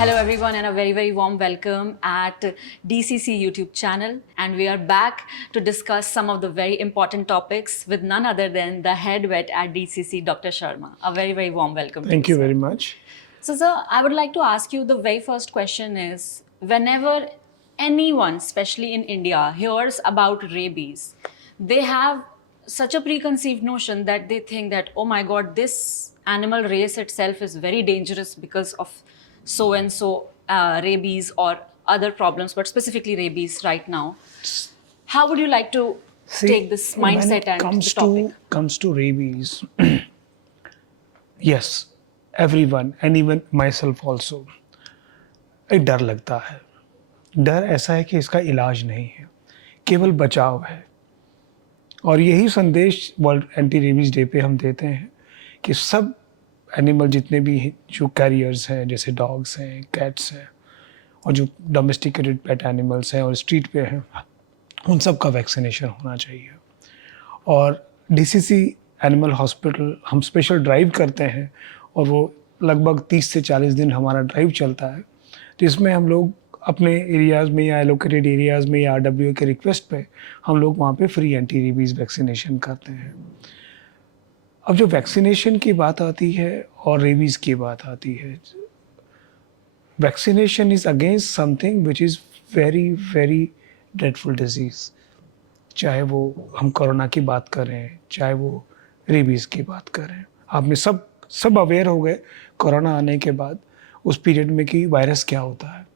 Hello everyone and a very warm welcome at DCC YouTube channel, and we are back to discuss some of the very important topics with none other than the head vet at DCC, Dr. Sharma. A very warm welcome. Thank you sir. very much. So sir, I would like to ask you, the very first question is, whenever anyone, especially in India, hears about rabies, they have such a preconceived notion that they think that, oh my god, this animal race itself is very dangerous because of so and so rabies or other problems, but specifically rabies right now. How would you like to take this mindset and the topic? Comes to rabies, yes, everyone and even myself also, एक डर लगता है. डर ऐसा है कि इसका इलाज नहीं है, केवल बचाव है. और यही संदेश वर्ल्ड एंटी रेबीज डे पे हम देते हैं कि सब एनिमल जितने भी जो कैरियर्स हैं, जैसे डॉग्स हैं, कैट्स हैं, और जो डोमेस्टिकेटेड पेट एनिमल्स हैं और स्ट्रीट पे हैं, उन सब का वैक्सीनेशन होना चाहिए. और डीसीसी एनिमल हॉस्पिटल हम स्पेशल ड्राइव करते हैं, और वो लगभग 30 से 40 दिन हमारा ड्राइव चलता है. तो इसमें हम लोग अपने एरियाज़ में या एलोकेटेड एरियाज़ में या आरडब्ल्यूए के रिक्वेस्ट पे हम लोग वहाँ पे फ्री एंटी रेबीज़ वैक्सीनेशन करते हैं. अब जो वैक्सीनेशन की बात आती है और रेबीज़ की बात आती है, vaccination is against something which is very dreadful disease. चाहे वो हम कोरोना की बात करें, चाहे वो रेबीज़ की बात करें. आपने सब अवेयर हो गए कोरोना आने के बाद उस पीरियड में कि वायरस क्या होता है.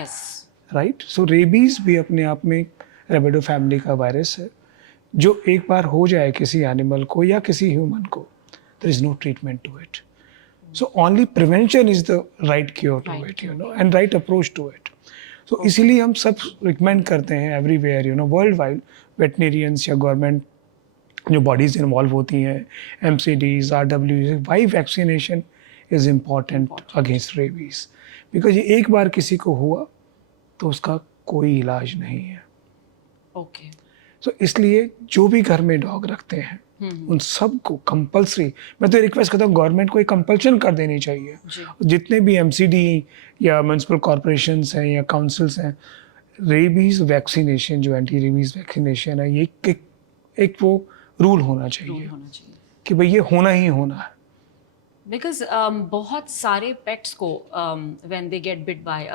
Yes, right. सो रेबीज़ भी अपने आप में रेबिडो फैमिली का वायरस है, जो एक बार हो जाए किसी एनिमल को या किसी ह्यूमन को, there is no treatment to it. So only prevention is the right cure to it, you know, and right approach to it. So इसीलिए हम सब रिकमेंड करते हैं everywhere, you know, worldwide, veterinarians या government जो bodies involve होती हैं, MCDs, RWs, why vaccination is important against rabies. Because ये एक बार किसी को हुआ तो उसका कोई इलाज नहीं है. ओके. सो इसलिए जो भी घर में डॉग रखते हैं उन सबको कंपल्सरी, मैं तो रिक्वेस्ट करता हूँ गवर्नमेंट को एक कंपल्शन कर देनी चाहिए. जितने भी MCD या म्यूनसिपल कॉरपोरेशंस हैं या काउंसिल्स हैं, रेबीज़ वैक्सीनेशन, जो एंटी रेबीज़ वैक्सीनेशन है, ये एक वो रूल होना चाहिए कि भाई ये होना ही होना है. बिकॉज बहुत सारे पेट्स को when they get bit by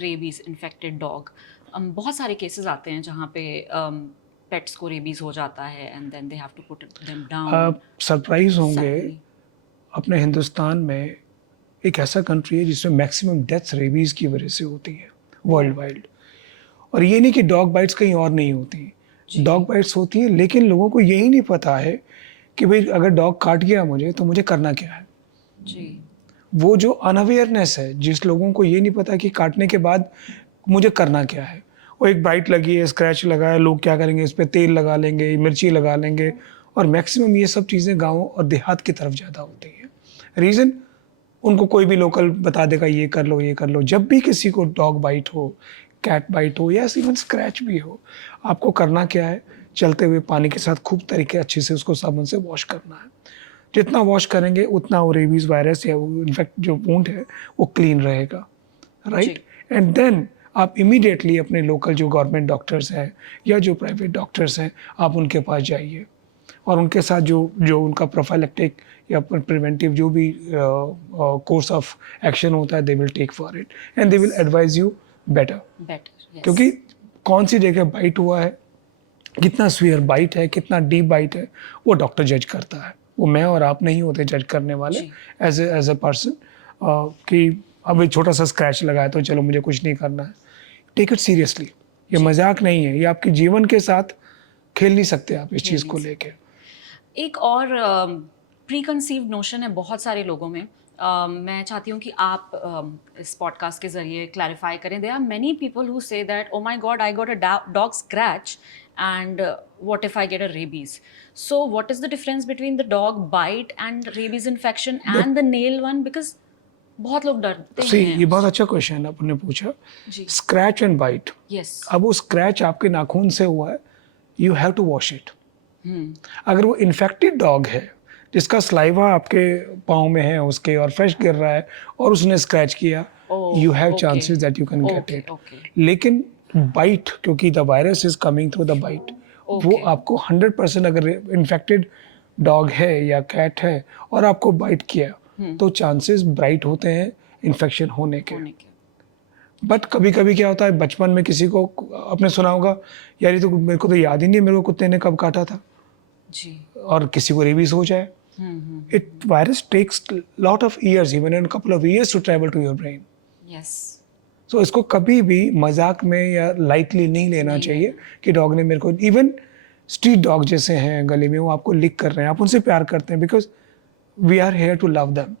rabies infected dog, बहुत सारे केसेस आते हैं जहाँ पे पेट्स को रेबीज हो जाता है and then they have to put them down. आप सरप्राइज होंगे, अपने हिंदुस्तान में एक ऐसा कंट्री है जिसमें मैक्सिमम डेथ्स रेबीज़ की वजह से होती है वर्ल्ड वाइड. और ये नहीं कि डॉग बाइट्स कहीं और नहीं होती, डॉग बाइट्स होती हैं, लेकिन लोगों को यही नहीं पता है कि भाई अगर डॉग काट गया मुझे तो मुझे करना क्या है. जी. वो जो अनअवेयरनेस है, जिस लोगों को ये नहीं पता कि काटने के बाद मुझे करना क्या है. वो एक बाइट लगी है, स्क्रैच लगा है, लोग क्या करेंगे, इस पर तेल लगा लेंगे, मिर्ची लगा लेंगे, और मैक्सिमम ये सब चीज़ें गाँव और देहात की तरफ ज़्यादा होती हैं. रीज़न, उनको कोई भी लोकल बता देगा ये कर लो ये कर लो. जब भी किसी को डॉग बाइट हो, कैट बाइट हो, या इवन स्क्रैच भी हो, आपको करना क्या है, चलते हुए पानी के साथ खूब तरीके अच्छे से उसको साबुन से वॉश करना है. जितना वॉश करेंगे उतना वो रेबीज़ वायरस या वो इनफेक्ट जो वुंड है वो क्लीन रहेगा. राइट. एंड देन आप इमीडिएटली अपने लोकल जो गवर्नमेंट डॉक्टर्स हैं या जो प्राइवेट डॉक्टर्स हैं, आप उनके पास जाइए और उनके साथ जो उनका प्रोफाइलेक्टिक या प्रिवेंटिव जो भी कोर्स ऑफ एक्शन होता है, they will take for it and they will advise you better. क्योंकि कौन सी जगह बाइट हुआ है, कितना स्वीयर बाइट है, कितना डीप बाइट है, वो डॉक्टर जज करता है. वो मैं और आप नहीं होते जज करने वाले एज ए पर्सन, कि अब एक छोटा सा स्क्रैच लगा है तो चलो मुझे कुछ नहीं करना है. Take it seriously. ये मजाक नहीं है, ये आपके जीवन के साथ खेल नहीं सकते आप इस चीज़ को लेके. एक और प्रीकंसीव्ड नोशन है बहुत सारे लोगों में. मैं चाहती हूँ कि आप इस पॉडकास्ट के जरिए क्लैरिफाई करें. There are many people who say that oh my god, I got a dog scratch and what if I get a rabies? So what is the difference between the dog bite and rabies infection and the nail one? Because बहुत लोग डरते हैं. ये बहुत अच्छा question आपने पूछा. Scratch and bite. Yes. अब वो स्क्रैच आपके नाखून से हुआ है, you have to wash it. अगर वो इन्फेक्टेड डॉग है जिसका saliva आपके पाँव में है उसके और फ्रेश गिर रहा है और उसने स्क्रैच किया, Oh, you have okay. chances that you can get Okay, it. okay. लेकिन बाइट, क्योंकि the virus is coming through the bite, वो Okay. आपको 100% अगर इन्फेक्टेड डॉग है या कैट है और आपको बाइट किया तो चांसेस ब्राइट होते हैं इन्फेक्शन होने के। होने के। बट कभी कभी क्या होता है, बचपन में किसी को आपने सुना होगा, यार ये तो मेरे को तो याद ही नहीं है मेरे को कुत्ते ने कब काटा था, जी। और किसी को रेबीज हो जाए। It virus takes lot of years, even in couple of years to travel to your brain. Yes. So इसको कभी भी मजाक में या लाइटली नहीं लेना चाहिए कि डॉग ने मेरे को, इवन स्ट्रीट डॉग जैसे हैं गली में, वो आपको लिक कर रहे हैं, आप उनसे प्यार करते हैं because we are here to love them.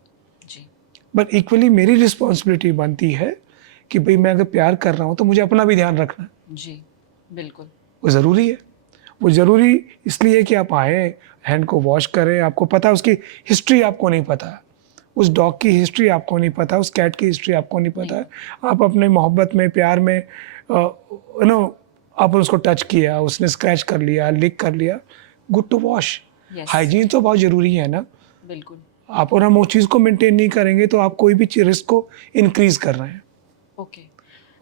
जी। बट इक्वली मेरी रिस्पॉन्सिबिलिटी बनती है कि भाई मैं अगर प्यार कर रहा हूँ तो मुझे अपना भी ध्यान रखना है। जी, बिल्कुल। वो ज़रूरी है। वो ज़रूरी इसलिए है कि आप आए, हैंड को वॉश करें, आपको पता है उसकी हिस्ट्री, आपको नहीं पता है उस डॉग की हिस्ट्री, आपको नहीं पता उस कैट की हिस्ट्री, आपको नहीं पता है। आप अपने मोहब्बत में, प्यार में यू नो आप उसको टच किया, उसने स्क्रैच कर लिया, लिक कर लिया, good to wash. Yes. Hygiene तो बहुत ज़रूरी है ना। बिल्कुल। आप और हम उस चीज़ को मेंटेन नहीं करेंगे तो आप कोई भी रिस्क को इंक्रीज कर रहे हैं। ओके।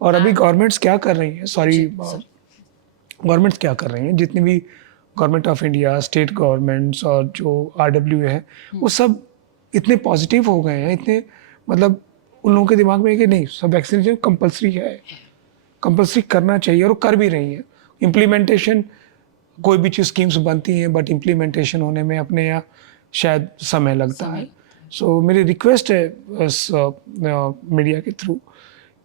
और अभी गवर्नमेंट्स क्या कर रही हैं, सॉरी, जी, सर। गवर्नमेंट्स क्या कर रही हैं, जितनी भी government of India, state governments और जो RW है, वो सब इतने पॉजिटिव हो गए हैं, इतने मतलब उन लोगों के दिमाग में है कि नहीं, सब वैक्सीनेशन कंपलसरी है, कंपलसरी करना चाहिए, और वो कर भी रही है। इम्प्लीमेंटेशन, कोई भी चीज़ स्कीम्स बनती हैं बट इम्प्लीमेंटेशन होने में अपने यहाँ शायद समय लगता है। सो मेरी रिक्वेस्ट है इस मीडिया के थ्रू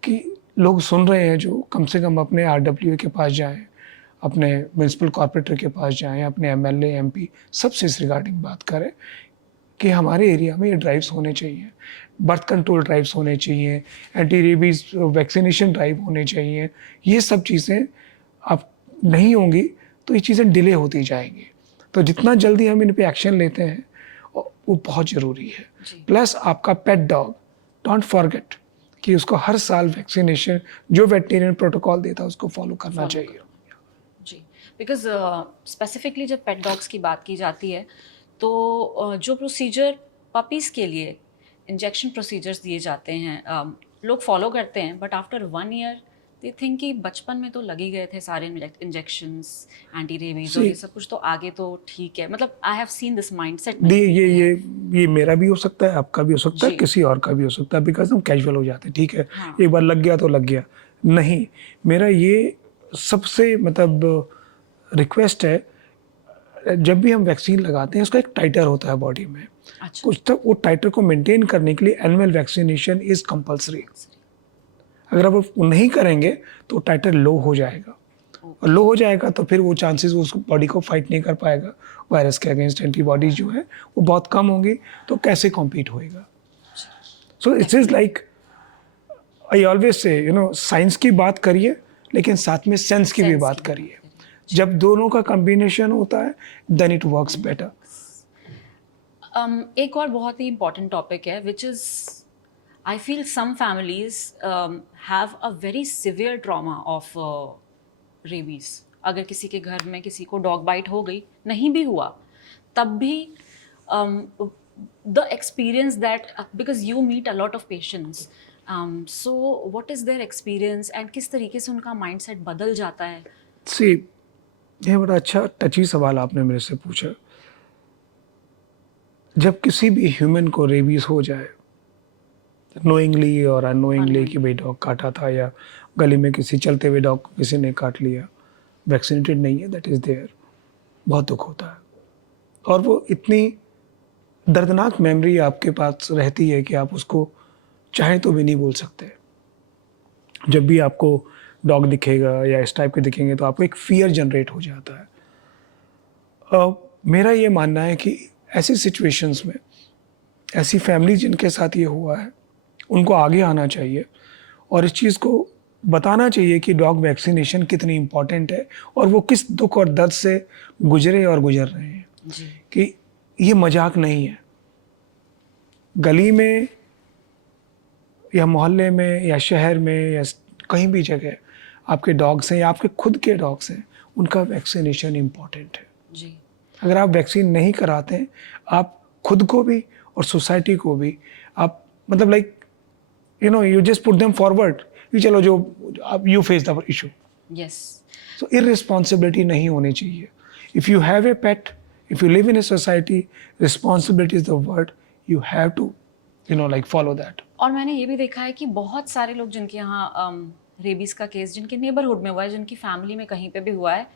कि लोग सुन रहे हैं जो, कम से कम अपने RWA के पास जाएं, अपने म्यूनसिपल कॉर्पोरेटर के पास जाएं, अपने MLA MP सबसे इस रिगार्डिंग बात करें कि हमारे एरिया में ये ड्राइव्स होने चाहिए, बर्थ कंट्रोल ड्राइव्स होने चाहिए, एंटी रेबीज वैक्सीनेशन ड्राइव होने चाहिए। ये सब चीज़ें अब नहीं होंगी तो ये चीज़ें डिले होती जाएंगी। तो जितना जल्दी हम इन पे एक्शन लेते हैं वो बहुत ज़रूरी है। प्लस आपका पेट डॉग, डोंट फॉरगेट कि उसको हर साल वैक्सीनेशन जो वेटरनरी प्रोटोकॉल देता है उसको फॉलो करना चाहिए। जी, बिकॉज स्पेसिफिकली जब पेट डॉग्स की बात की जाती है तो जो प्रोसीजर पपीज़ के लिए इंजेक्शन प्रोसीजर्स दिए जाते हैं लोग फॉलो करते हैं, but after 1 year they think कि बचपन में तो लगे गए थे सारे इंजेक्शंस, एंटी रेबीज और ये सब कुछ, तो आगे तो ठीक है। मतलब I have seen this mindset. ये मेरा भी हो सकता है, आपका भी हो सकता है, किसी और का भी हो सकता है, बिकॉज हम कैजुअल हो जाते हैं, ठीक है, एक बार लग गया तो लग गया। नहीं, मेरा ये सबसे मतलब रिक्वेस्ट है, जब भी हम वैक्सीन लगाते हैं उसका एक टाइटर होता है बॉडी में। अच्छा। कुछ तक वो टाइटर को मेंटेन करने के लिए एनुअल वैक्सीनेशन इज कंपलसरी। अगर आप वो नहीं करेंगे तो टाइटर लो हो जाएगा, और लो हो जाएगा तो फिर वो चांसेस उस बॉडी को फाइट नहीं कर पाएगा वायरस के अगेंस्ट। एंटीबॉडीज जो है वो बहुत कम होंगी, तो कैसे कॉम्पीट होएगा। So it's is like I always say, science की बात करिए लेकिन साथ में सेंस की भी बात करिए। जब दोनों का कॉम्बिनेशन होता है देन इट वर्क्स बेटर। एक और बहुत ही इम्पॉर्टेंट टॉपिक है which is I feel some families have a very severe trauma of rabies. अगर किसी के घर में किसी को डॉग बाइट हो गई, नहीं भी हुआ, तब भी the experience that, because you meet a lot of patients, so what is their experience and किस तरीके से उनका माइंडसेट बदल जाता है? सी, ये बड़ा अच्छा टची सवाल आपने मेरे से पूछा। जब किसी भी ह्यूमन को रेबीज हो जाए, नोइंगली और अनोइंगली कि भाई डॉग काटा था, या गली में किसी चलते हुए डॉग को किसी ने काट लिया, वैक्सीनेटेड नहीं है, दैट इज़ देयर, बहुत दुख होता है। और वो इतनी दर्दनाक मेमोरी आपके पास रहती है कि आप उसको चाहे तो भी नहीं भूल सकते। जब भी आपको डॉग दिखेगा या इस टाइप के दिखेंगे तो आपको एक फियर जनरेट हो जाता है। मेरा ये मानना है कि ऐसी सिचुएशंस में, ऐसी फैमिली जिनके साथ ये हुआ है, उनको आगे आना चाहिए और इस चीज़ को बताना चाहिए कि डॉग वैक्सीनेशन कितनी इम्पॉर्टेंट है और वो किस दुख और दर्द से गुजरे और गुजर रहे हैं जी। कि ये मजाक नहीं है। गली में या मोहल्ले में या शहर में या कहीं भी जगह आपके डॉग्स हैं या आपके खुद के डॉग्स हैं, उनका वैक्सीनेशन इम्पॉर्टेंट है। जी। अगर आप वैक्सीन नहीं कराते हैं, आप खुद को भी और सोसाइटी को भी आप मतलब like you just put them forward कि चलो जो अब you face the issue. Yes. So irresponsibility नहीं होनी चाहिए. If you have a pet, if you live in a society, responsibility is the word. You have to like follow that. और मैंने ये भी देखा है कि बहुत सारे लोग जिनके यहाँ रेबीज का केस जिनके नेबरहुड में हुआ है, जिनकी फैमिली में कहीं पे भी हुआ है,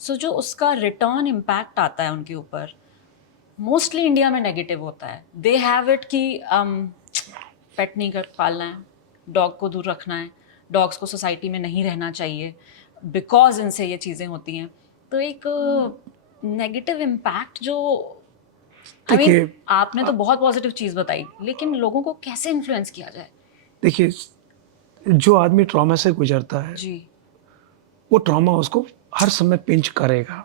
सो जो उसका रिटर्न इम्पैक्ट आता है उनके ऊपर मोस्टली इंडिया में नेगेटिव होता है. दे हैव इट कि पेट नहीं कर पालना है, डॉग को दूर रखना है, डॉग्स को सोसाइटी में नहीं रहना चाहिए बिकॉज इनसे ये चीज़ें होती हैं. तो एक नेगेटिव इम्पैक्ट जो I mean, देखिए, आपने तो बहुत पॉजिटिव चीज़ बताई, लेकिन लोगों को कैसे इन्फ्लुएंस किया जाए? देखिए, जो आदमी ट्रॉमा से गुजरता है जी. वो ट्रॉमा उसको हर समय पिंच करेगा.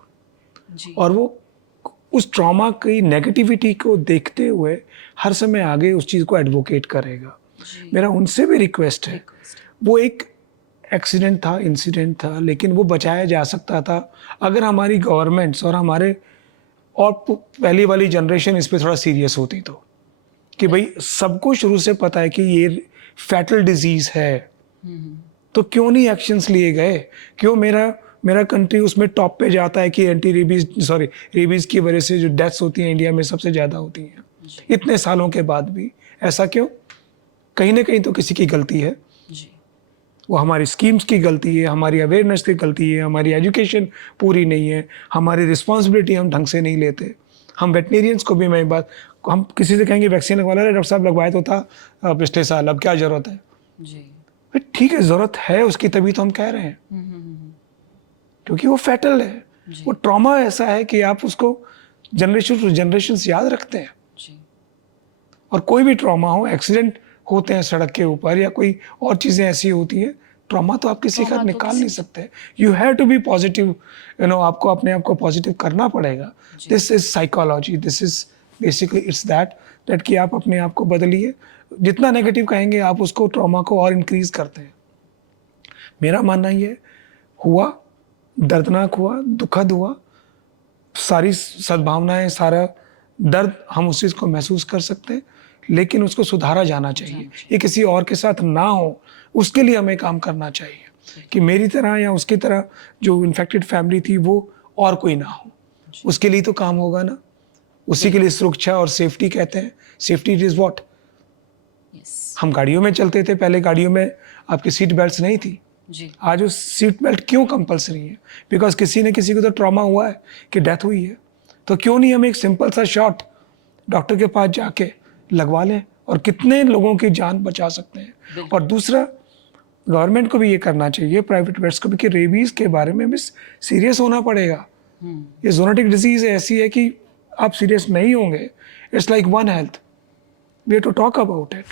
जी. और वो उस ट्रॉमा की नेगेटिविटी को देखते हुए हर समय आगे उस चीज़ को एडवोकेट करेगा. जी. मेरा उनसे भी रिक्वेस्ट है, Request. वो एक एक्सीडेंट था, इंसिडेंट था, लेकिन वो बचाया जा सकता था अगर हमारी गवर्नमेंट्स और हमारे और पहली वाली जनरेशन इस पे थोड़ा सीरियस होती तो. कि भाई सबको शुरू से पता है कि ये फैटल डिजीज़ है, तो क्यों नहीं एक्शंस लिए गए? क्यों मेरा कंट्री उसमें टॉप पे जाता है कि एंटी रेबीज़ की वजह से जो डेथ्स होती हैं इंडिया में सबसे ज़्यादा होती हैं इतने सालों के बाद भी. ऐसा क्यों? कहीं ना कहीं तो किसी की गलती है. जी. वो हमारी स्कीम्स की गलती है, हमारी अवेयरनेस की गलती है, हमारी एजुकेशन पूरी नहीं है, हमारी रिस्पॉन्सिबिलिटी हम ढंग से नहीं लेते. हम वेटनेरियंस को भी मैं बात, हम किसी से कहेंगे वैक्सीन लगवा रहे, डॉक्टर साहब लगवाए तो था पिछले साल, अब क्या ज़रूरत है? जी. ठीक है, ज़रूरत है उसकी, तभी तो हम कह रहे हैं, क्योंकि वो फैटल है. वो ट्रॉमा ऐसा है कि आप उसको जनरेशन टू जनरेशन याद रखते हैं. जी. और कोई भी ट्रॉमा हो, एक्सीडेंट होते हैं सड़क के ऊपर या कोई और चीज़ें ऐसी होती हैं, ट्रॉमा तो आप किसी का ट्रॉमा तो निकाल नहीं सकते. You have to be positive. आपको अपने आप को पॉजिटिव करना पड़ेगा. This is psychology, this is basically it's that कि आप अपने आप को बदलिए. जितना नेगेटिव कहेंगे आप उसको ट्रॉमा को और इंक्रीज करते हैं. मेरा मानना ये हुआ, दर्दनाक हुआ, दुखद हुआ, सारी सद्भावनाएं, सारा दर्द हम उस चीज़ को महसूस कर सकते हैं, लेकिन उसको सुधारा जाना चाहिए. ये किसी और के साथ ना हो, उसके लिए हमें काम करना चाहिए कि मेरी तरह या उसकी तरह जो इन्फेक्टेड फैमिली थी वो और कोई ना हो. उसके लिए तो काम होगा ना. उसी के लिए सुरक्षा और सेफ्टी कहते हैं. Safety is what? यस. हम गाड़ियों में चलते थे पहले, गाड़ियों में आपकी सीट बेल्ट नहीं थी. जी. आज उस सीट बेल्ट क्यों कंपलसरी है? बिकॉज किसी न किसी को तो ट्रॉमा हुआ है कि डेथ हुई है. तो क्यों नहीं हम एक सिंपल सा शॉट डॉक्टर के पास जाके लगवा लें और कितने लोगों की जान बचा सकते हैं. और दूसरा, गवर्नमेंट को भी ये करना चाहिए, प्राइवेट वेट्स को भी, कि रेबीज़ के बारे में भी सीरियस होना पड़ेगा. ये जोनोटिक डिजीज़ ऐसी है कि आप सीरियस नहीं होंगे. It's like one health, we have to talk about it.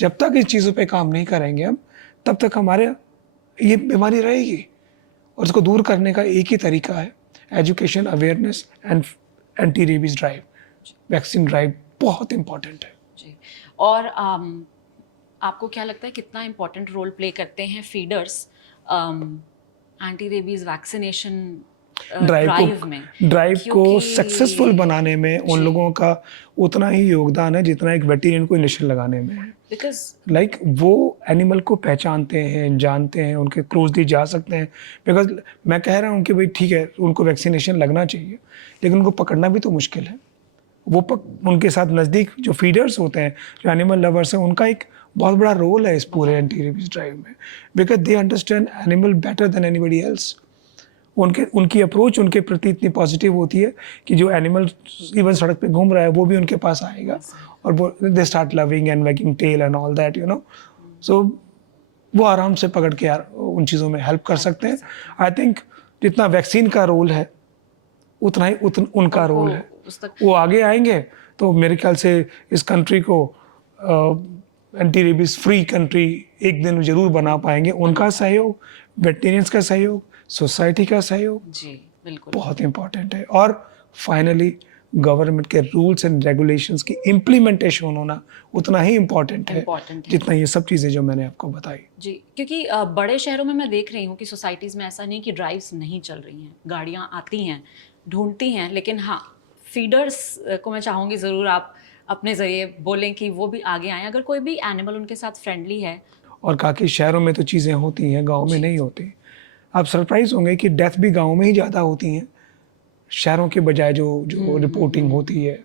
जब तक इस चीज़ों पे काम नहीं करेंगे हम, तब तक हमारे ये बीमारी रहेगी. और इसको दूर करने का एक ही तरीका है, education, awareness and anti rabies drive, vaccine drive बहुत इंपॉर्टेंट है. जी. और आपको क्या लगता है कितना इम्पोर्टेंट रोल प्ले करते हैं feeders anti rabies vaccination drive में? ड्राइव को क्योंकि- सक्सेसफुल बनाने में उन जी. लोगों का उतना ही योगदान है जितना एक वेटेरियन को इंजेक्शन लगाने में है. बिकॉज लाइक वो एनिमल को पहचानते हैं, जानते हैं, उनके क्लोजली जा सकते हैं. बिकॉज मैं कह रहा हूँ कि भाई ठीक है, उनको वैक्सीनेशन लगना चाहिए, लेकिन उनको पकड़ना भी तो मुश्किल है. वो उनके साथ नज़दीक जो फीडर्स होते हैं, जो एनिमल लवर्स हैं, उनका एक बहुत बड़ा रोल है इस पूरे एंटी रेबीज ड्राइव में. Because they understand animal better than anybody else. उनकी अप्रोच उनके प्रति इतनी पॉजिटिव होती है कि जो एनिमल इवन सड़क पे घूम रहा है वो भी उनके पास आएगा और वो they start loving and wagging tail and all that, so वो आराम से पकड़ के उन चीज़ों में हेल्प कर सकते हैं. आई थिंक जितना वैक्सीन का रोल है उतना ही उनका रोल है. वो आगे आएंगे तो मेरे ख्याल से इस कंट्री को एंटी रेबीज फ्री कंट्री एक दिन जरूर बना पाएंगे. उनका सहयोग, वेटेरियंस का सहयोग, सोसाइटी का सहयोग जी बिल्कुल बहुत इंपॉर्टेंट है. और फाइनली गवर्नमेंट के रूल्स एंड रेगुलेशंस की इम्प्लीमेंटेशन होना उतना ही इम्पॉर्टेंट है जितना ये सब चीज़ें जो मैंने आपको बताई. जी. क्योंकि बड़े शहरों में मैं देख रही हूँ कि सोसाइटीज़ में ऐसा नहीं कि ड्राइव्स नहीं चल रही हैं, गाड़ियाँ आती हैं, ढूंढती हैं, लेकिन हाँ फीडर्स को मैं चाहूँगी ज़रूर आप अपने ज़रिए बोलें कि वो भी आगे आएँ, अगर कोई भी एनिमल उनके साथ फ्रेंडली है। और काफ़ी शहरों में तो चीज़ें होती हैं, गाँव में नहीं होती। आप सरप्राइज़ होंगे कि डेथ भी गाँव में ही ज़्यादा होती हैं, शहरों के बजाय जो रिपोर्टिंग होती है।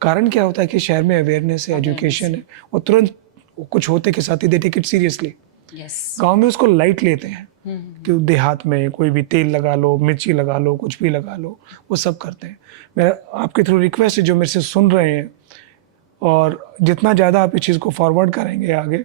कारण क्या होता है कि शहर में अवेयरनेस है, एजुकेशन है, और तुरंत कुछ होते के साथ ही they take it seriously. Yes. गाँव में उसको लाइट लेते हैं कि देहात में कोई भी तेल लगा लो, मिर्ची लगा लो, कुछ भी लगा लो, वो सब करते हैं। मेरा आपके थ्रू रिक्वेस्ट है जो मेरे से सुन रहे हैं, और जितना ज़्यादा आप इस चीज़ को फॉरवर्ड करेंगे आगे,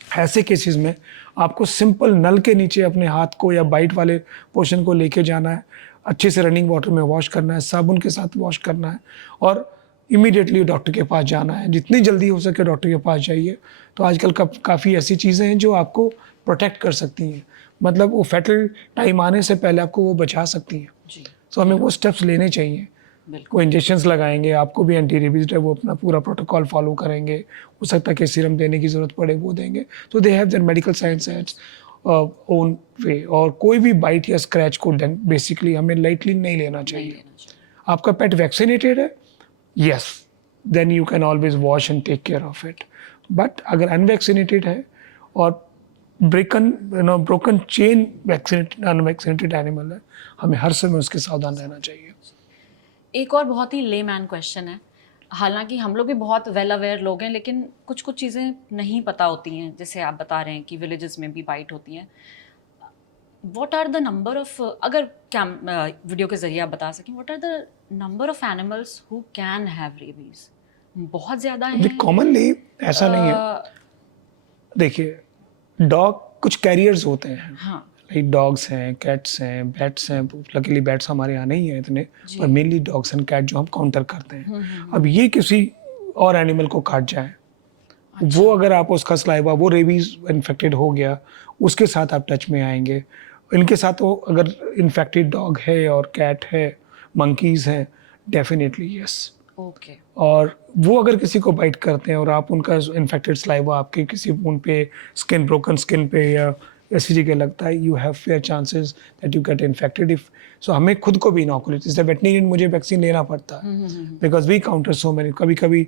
ऐसे केसेस में आपको सिंपल नल के नीचे अपने हाथ को या बाइट वाले पोर्शन को लेके जाना है, अच्छे से रनिंग वाटर में वॉश करना है, साबुन के साथ वॉश करना है, और इमीडिएटली डॉक्टर के पास जाना है। जितनी जल्दी हो सके डॉक्टर के पास जाइए। तो आजकल काफ़ी ऐसी चीज़ें हैं जो आपको प्रोटेक्ट कर सकती हैं, मतलब वो फैटल टाइम आने से पहले आपको वो बचा सकती हैं। जी। तो हमें वो स्टेप्स लेने चाहिए। बिल्कुल। वो इंजेक्शंस लगाएंगे, आपको भी एंटी रेबीज है वो अपना पूरा प्रोटोकॉल फॉलो करेंगे। हो सकता है कि सीरम देने की ज़रूरत पड़े, वो देंगे। तो they have their medical science its own way. और कोई भी बाइट या स्क्रैच को बेसिकली हमें लाइटली नहीं लेना चाहिए। आपका पेट वैक्सीनेटेड है, yes, then you can always wash and take care of it. But अगर अनवैक्सीनेटेड है और ब्रोकन चेन अनवैक्सीनेटेड एनिमल है, हमें हर समय उसके सावधान रहना चाहिए। एक और बहुत ही लेमैन क्वेश्चन है, हालांकि हम लोग भी बहुत वेल अवेयर लोग हैं, लेकिन कुछ कुछ चीज़ें नहीं पता होती हैं, जैसे आप बता रहे हैं कि विलेजेस में भी बाइट होती हैं। What are the number of, अगर वीडियो के जरिए आप बता सकें, what are the number of animals who can have rabies? बहुत ज़्यादा हैं? कॉमनली ऐसा नहीं है। देखिए, डॉग कुछ कैरियर्स होते हैं। हाँ। लाइक डॉग्स हैं, कैट्स हैं, बैट्स हैं। लकीली बैट्स हमारे यहाँ नहीं है इतने, पर मेनली डॉग्स एंड कैट जो हम काउंटर करते हैं। अब ये किसी और एनिमल को काट जाए, वो अगर आप उसका सलाइवा, वो रेबीज इन्फेक्टेड हो गया, उसके साथ आप टच में आएंगे। इनके साथ वो अगर इन्फेक्टेड डॉग है और कैट है, मंकीज हैं, डेफिनेटली यस। ओके। और वो अगर किसी को बाइट करते हैं और आप उनका इन्फेक्टेड सलाइवा आपके किसी वुंड पे, स्किन, ब्रोकन स्किन पे या ऐसी जगह लगता है, you have fair chances that you get infected. If so हमें खुद को भी इनोकुलेट, जैसे वेटनेरियन मुझे वैक्सीन लेना पड़ता है, because we counter so many. कभी कभी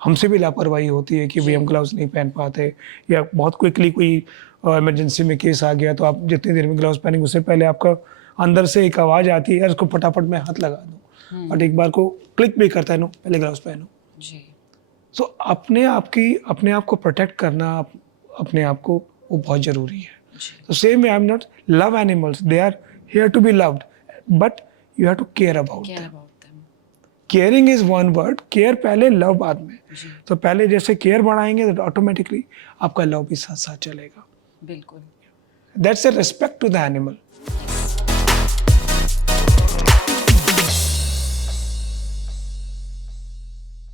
हमसे भी लापरवाही होती है कि भाई हम ग्लव्स नहीं पहन पाते, या बहुत क्विकली कोई इमरजेंसी में केस आ गया, तो आप जितनी देर में ग्लव्स पहनेंगे उससे पहले आपका अंदर से एक आवाज़ आती है, यार उसको फटाफट मैं हाथ लगा दूँ, और एक बार को क्लिक भी करता है, नो पहले ग्लव्स पहनो। जी। सो अपने आप को प्रोटेक्ट करना, अपने आप को, वो बहुत ज़रूरी है। तो same way I am not love animals, they are here to be loved, but you have to care about them. Caring is one word, care पहले, लव बाद में। तो पहले जैसे केयर बढ़ाएंगे तो ऑटोमेटिकली आपका लव भी साथ साथ चलेगा। बिल्कुल। That's a respect to the animal.